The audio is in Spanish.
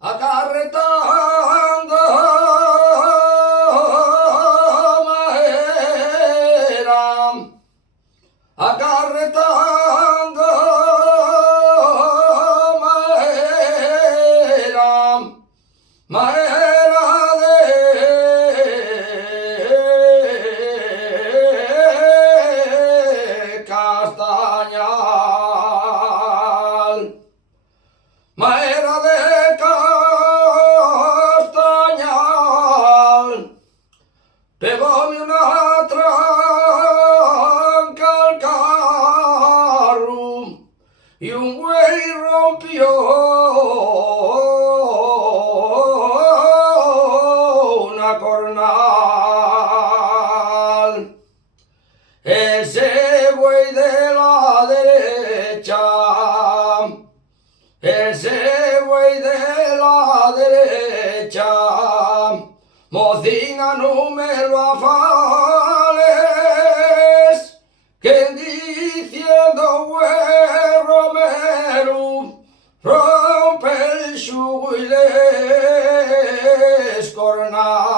acarretando madera, acarretando madera, madera de castañal, madera de castañal, pegóme una tranca al carro y un güey rompió una cornal. Ese güey de la derecha, ese güey de la derecha, mocina no me lo afales, que diciendo güey Romero, rompe el yugo y les cornal.